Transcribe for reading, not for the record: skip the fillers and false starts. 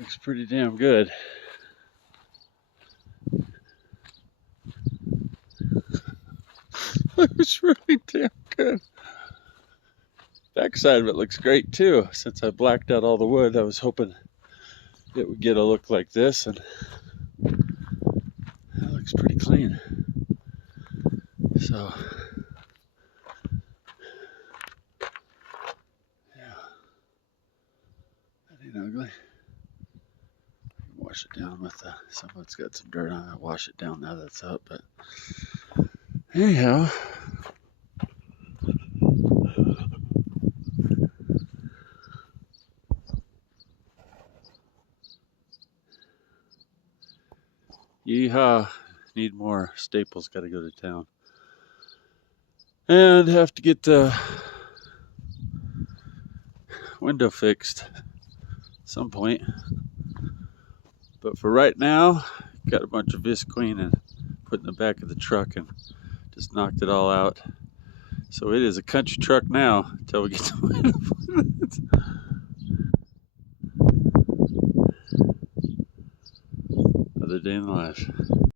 Looks pretty damn good. Looks really damn good. Backside of it looks great too. Since I blacked out all the wood, I was hoping it would get a look like this, and that looks pretty clean. So, yeah, that ain't ugly. Wash it down with some of it's got some dirt on it. Wash it down now that's up, but anyhow. Yeehaw. Need more staples, gotta go to town. And have to get the window fixed at some point. But for right now, got a bunch of Visqueen and put in the back of the truck and just knocked it all out. So it is a country truck now until we get the window. Another day in the life.